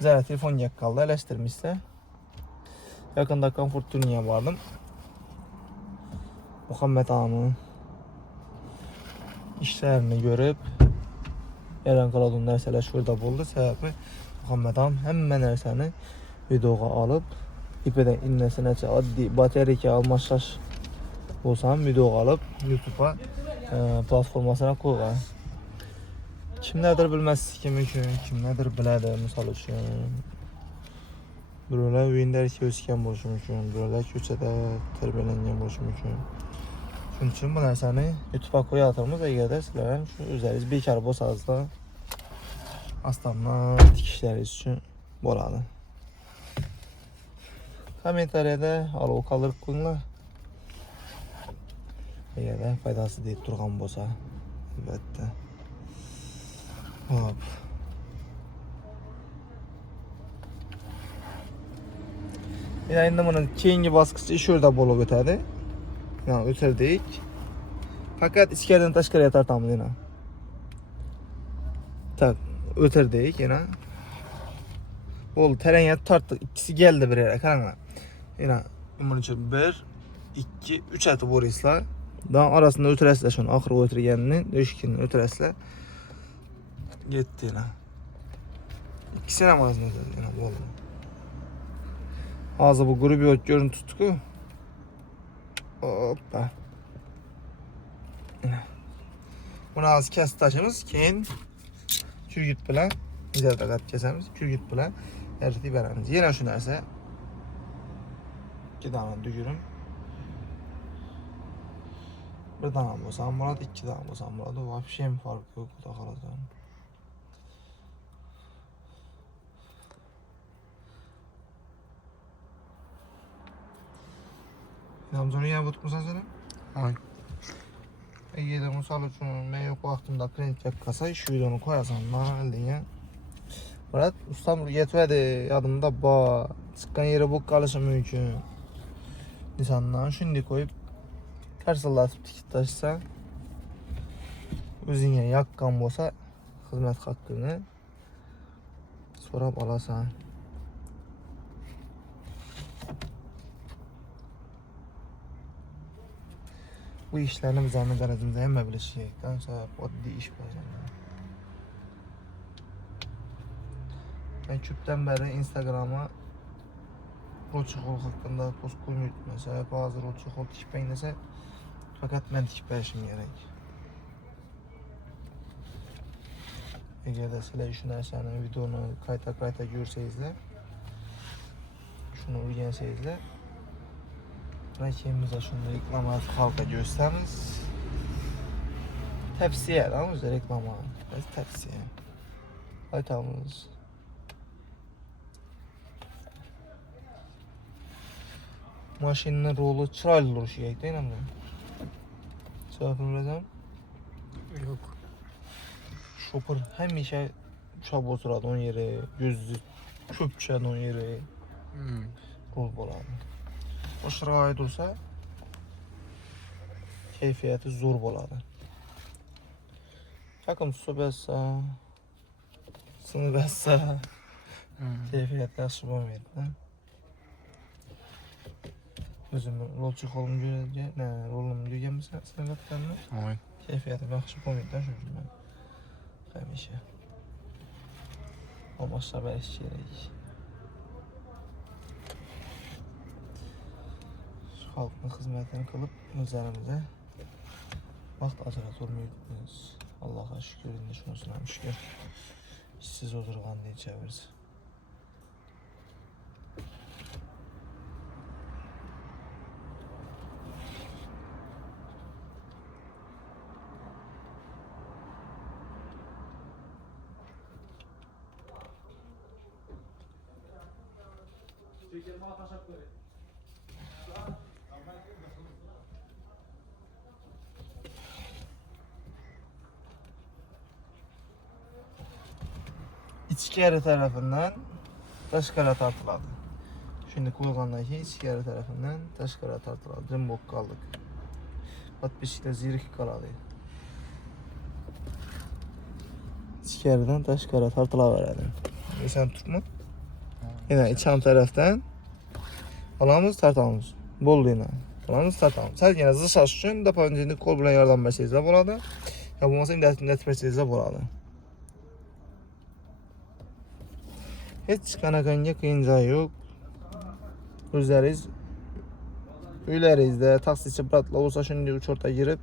Zara telefon yakaldı, eleştirmişse. Yakında Comfort Turning'e vardım. Muhammed ağamın işlerini görüp Eren Kaladun nərsələr şurada buldu. Səbəbi Muhammed ağam həmmən nərsəni videoya alıp iP'den innesinə addi batarya almaşlaş olsam video alıp YouTube'a platformasına koyar. Kimlerdir bilmez kim üçün, kimlerdir bilədir misal üçün. Buralar öyündər ki öskən boşum üçün, buralar köçədə tərbiyələnən boşum üçün. Şunun üçün bu nərsəni YouTube'a koyatırmız, əgər də sizlərəm şu üzəriz bir kar bosazda aslanlar dikişləriniz üçün boladı. Kommentariyada alo kalır koyunlar. Əgər də faydası deyib durğan bolsa, əlbəttə. Hop. Yani bunun keyingi baskısı şurada bolup ötədi. Yani ötədik. Fakat içeriden taşkarıya tartamız yine. Tak, ötədik yine. Oldu, terenya tarttık. İkisi geldi bir yere. Karanlığa. Yine bunun için 1, 2, 3 atı borisla. Daha arasında ötürəsilə şunu. Axırı ötürgənini, döşkinin ötürəsilə. Gitti yine. İkisine mi arasında ötürdi yine bu oldu. Ağzı bu kuru bir görüntü tutku. Hoppa. Bunu az kesip taşımız keyin kürgüt bilen güzel de kat kesemiz. Kürgüt bilen eritip veremiz. Yine şu nerse 2 tane dügürüm. Bir tane bolsam болады, 2 tane bolsam болады. Вообще mi farkı yok bu da kalacağım. Namzonu ya tutmusan sana? Hay. Eğer de misal üçün mən yox vaxtımda print yakasa şu videonu koyasan diye. Murat ustam yetmedi yadımda ba çıkan yere bu kalışı mümkün. İnsanlar şimdi koyup karşılatıp tikit taşısa özüne yakkan bolsa hizmet hakkını sorap alasan. Bu işlerini biz anlı garajımıza hemen bileşecekten sonra oddi iş var. Ben küpten beri Instagram'a Rolçukol hakkında post koymuyorum mesela. Bazı Rolçukol tikipeyim dese fakat ben tikipeyişim gerek. Eğer de sizler şu nersenin videonu kayta görseyizler şunu uygunsayizler rakibimize şunu reklamat halka gösteririz. Tavsiye ama özde reklama. Biz tavsiye. Aytamız. Maşının rolu çıraylı duruşu gerek değil mi? Söyleyeyim Rezam? Yok. Şoför həmişə çab oturad onun yeri, gözlü köpçəd onun yeri. Rol boladı. O şırağaya dursa keyfiyyəti zor boladı. Takım su bəsə, sını bəsə keyfiyyəti yaxşı olmaydı. Özümün rolçuk olum görəcək, rolum görgənmirsən sənətlərini? Ay. Keyfiyyəti yaxşı olmaydı şu gün mən. Həmişə. Olmazsa bəs gerək. Halkın hizmetini kılıp üzerimize vaxt acırat olmayıdınız. Allah'a şükür, indi şunusuna şükür. İşsiz oturğan diye çeviririz. İçki yarı tarafından taşkara tartıladı. Şimdi koyğandaki içki yarı tarafından taşkara tartıladı. Cımbok kaldık. Batbeşikdə zirik qaladı. İçki yarıdan taşkara tartıla verədi. Sen tutma. Yine içan taraftan alamız tartamız. Boldu yine. Alamız tartamız. Sadece yine zışaş üçün defa önceyinde kol bilen yardım meselesi boladı. Ya bu masa net meselesi boladı. Hiç kanakanga kıyınca yok. Üylerinizde taksiçi bratla olsa şimdi uçorta girip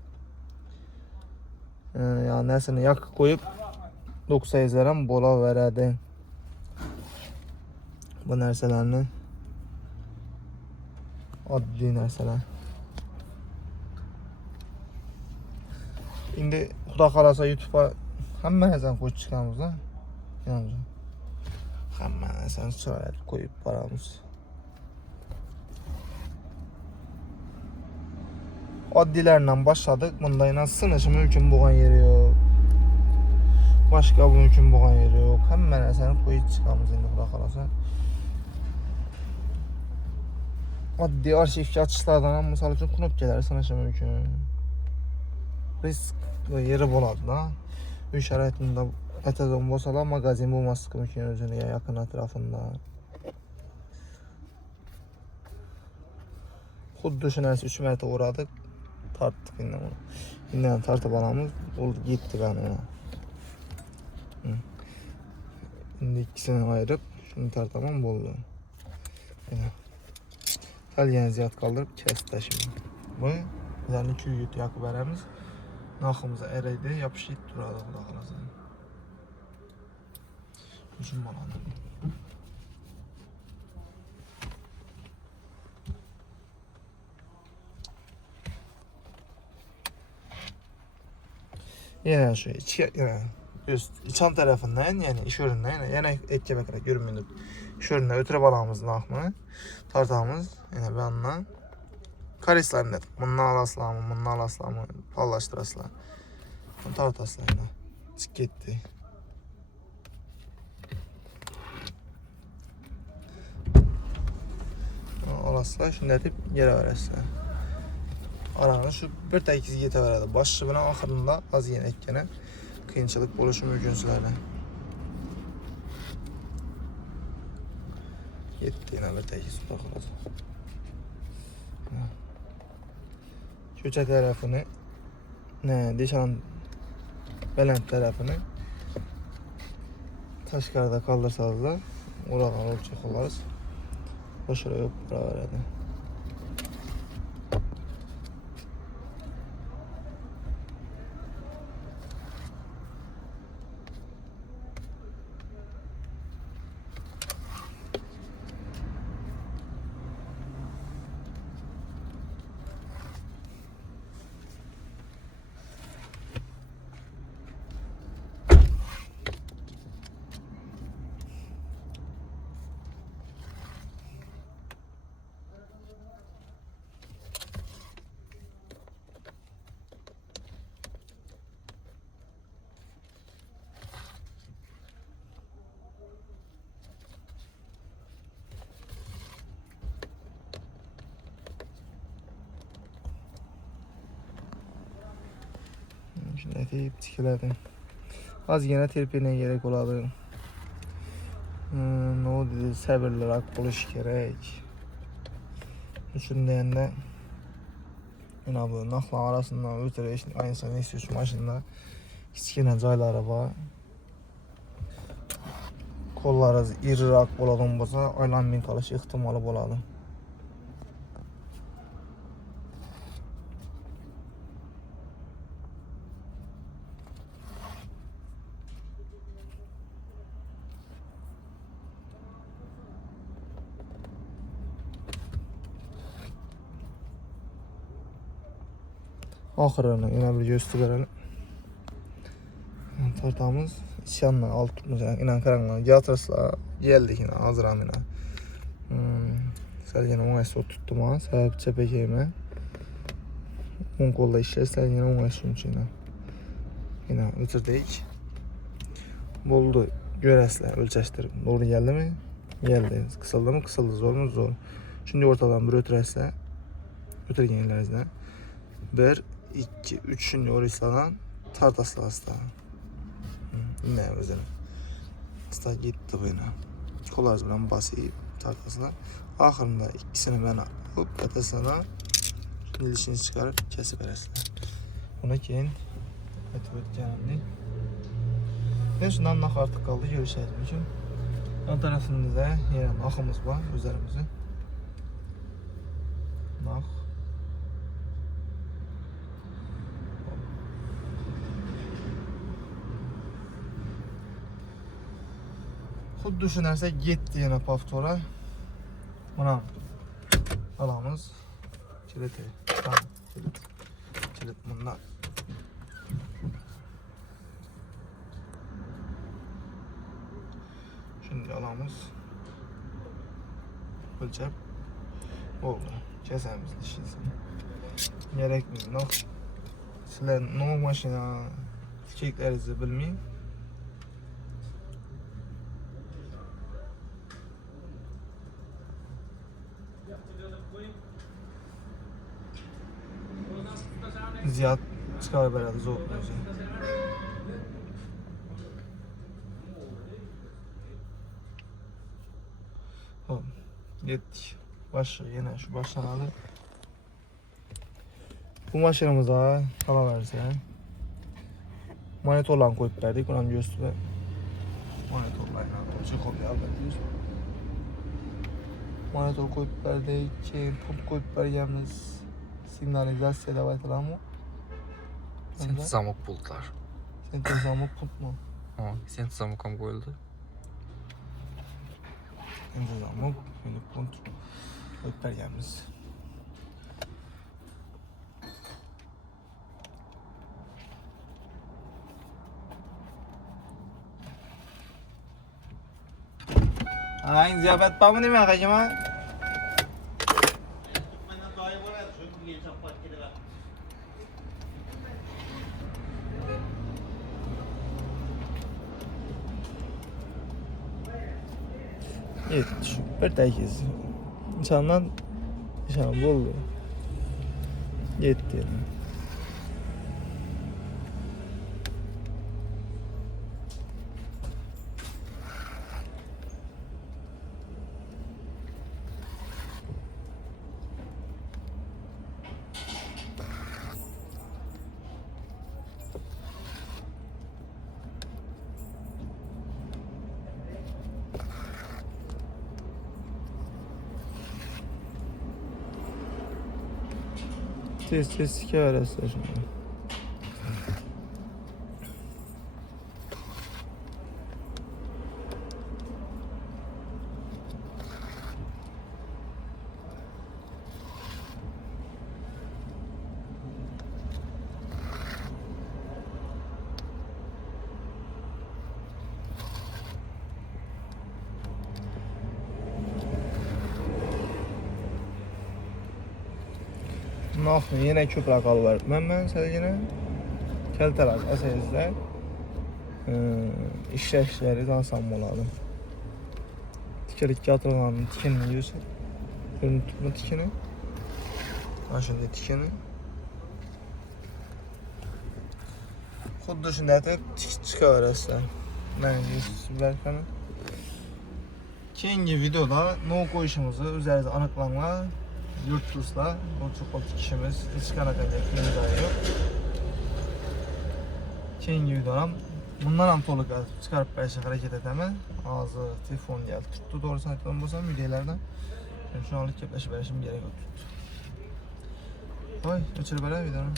yani nesini yakıp koyup 900 lira bola veredi. Bu nerselerini adli nerseler. Şimdi Xuda qalasa YouTube'a hamma narsani qo'yib chiqamiz da. Yanımca. Hamma narsani so'rab qo'yib boramiz. Oddilardan başladık. Bundayla sınışı mümkün bo'lgan yeri yo'q. Başqa mümkün bo'lgan yeri yo'q. Hamma narsani qo'yib chiqamiz endi Xudo qalasa. Oddiy arxivga ochishlardan ham misol uchun knopkalar sinishi mumkin. Risk yeri bo'ladi da. Uy sharoitida aytadigan bo'lsalar magazin bo'lmasligi mumkin o'zini yaqin atrofida. Xuddi shu narsa 3 marta uğradik. Tarttık yine onu. Yine tartıp alamız. Oldu gitti ben ona. Şimdi ikisini ayırıp şunu tartamam oldu. Yine. Salyan ziyat kaldırıp kesti şimdi. Bu yani 2 yut yakıp veremiz. Nakımıza ereydi yapışıp duradı bu da kalasın. Uzun balandı. Yine şu içan tarafından yani iş üründen yine etke bakarak görünmüyor. İş üründen ötürü balamızın akmını tartamız yine bir anla karislerim dedim. Bundan alaslamı pallaştıraslar. Bunu tartaslar yine. Çık gitti. Alaslar şimdi edip yere verirler. Aranı şu bir tek ikiz yete veradi. Başı bilan ahırında az yine ekkene kıyınçılık buluşu mümkünsüzlerle. Yetti yine bir tek ikiz bırakıldı. Köçe tarafını dişanın belent tarafını taşkarda kaldırsanız da oradan olacak olarız. Boşuna yok para veradi. Şimdi etip tikiledi. Az yine terpine gerek oladı. Ne oldu dedi, sabırlarak buluş gerek. Düşündüğünde yine bu nakla arasında ötürü aynısını istiyorsun maşında kichkina joylari bor. Qo'llari iriroq bo'ladigan bo'lsa, aylanmay qolish ehtimoli bo'ladi. Oxirini yana bir gösterib berelim. Tartamiz isyanni olib turibmiz. Inan qaranglar, yaltiraslar geldik yine azram yine. Sal yana o'ng'aysa tutdim ha, sabab chapakaymi. O'ng qo'lda ishlaysa yana o'ng'aysa uchun yine o'tirdik. Bo'ldi, ko'rasizlar, o'lchashtirib. To'g'ri keldimi? Keldi. Qisildimi? Qisildi. Zo'rmi? Zo'r. Shunday o'rtadan bir o'tirasizlar. O'tirganlaringizda 1 2 3 shunday o'raysalar, tartasizlar. Ne özünü. Usta gitti bu yine. Kolaj bilan basib tarqasına. Axırında ikisini ben alıp katasına ilişini çıkarıp kesip veresizler. Buna keyin aytib o'tganimdek. Ben şundan naq artıq qaldı görüşəlim üçün. Ön tarafımızda yerən axımız var üzerimize. Naq. Xuddi düşünərsək getdi yenə pavtora. Buna alamız. Kilidi. Tamam. Kilit bundan. Şimdi alamız. Ölçep. Oldu. Kesemiz dişisini. Gerekmiyor. Nok. Sizler no maşina çeklerinizi bilmeyin. Ziyad çıkar beraber zor olacak. Tamam. Yettik. Başı yine şu baştan alıp. Bu maşinamıza hala versen. Monitorla koyup verdik. Onun üstüne monitorla olacak oluyor alıyoruz. Monitor koyup verdik. Pult koyup verdiğimiz signalizasyon devam edelim mi? Sen zamok buldular. Sen zamok pult mu? Ha, sen zamokam koyuldu. Sen zamok, yine pult koyup verdiğimiz. Aynı ziyafet var mı değil mi arkadaşım? Evet, bir tekiz. İnsanlar bol. Yetti. Tez sike arası şimdi. Nasıl yine köprak alıver. Ben sadece kelteler eserizler işlevleri dansam olalım. Tikelik yatırılan tikenini yiyorsun. Görün tutma tikeni. Şimdi tikeni. Xuddi shunday etib chiqaverasizlar. Mana sizlar keyingi videoda no qo'yishimizni o'zlaringiz aniqlanglar. Yurtdo'stlar, bu tikishimiz hech qanaqa qiyinchiligi yo'q. Keyingi videoda ham bundan ham to'liq chiqarib berishga harakat etaman. Hozir telefon kelib turibdi, to'g'risini aytgan bo'lsam videolarda. Shu anlik gaplashib berishim kerak bo'lib turibdi. Voy, o'chirib beray videoni.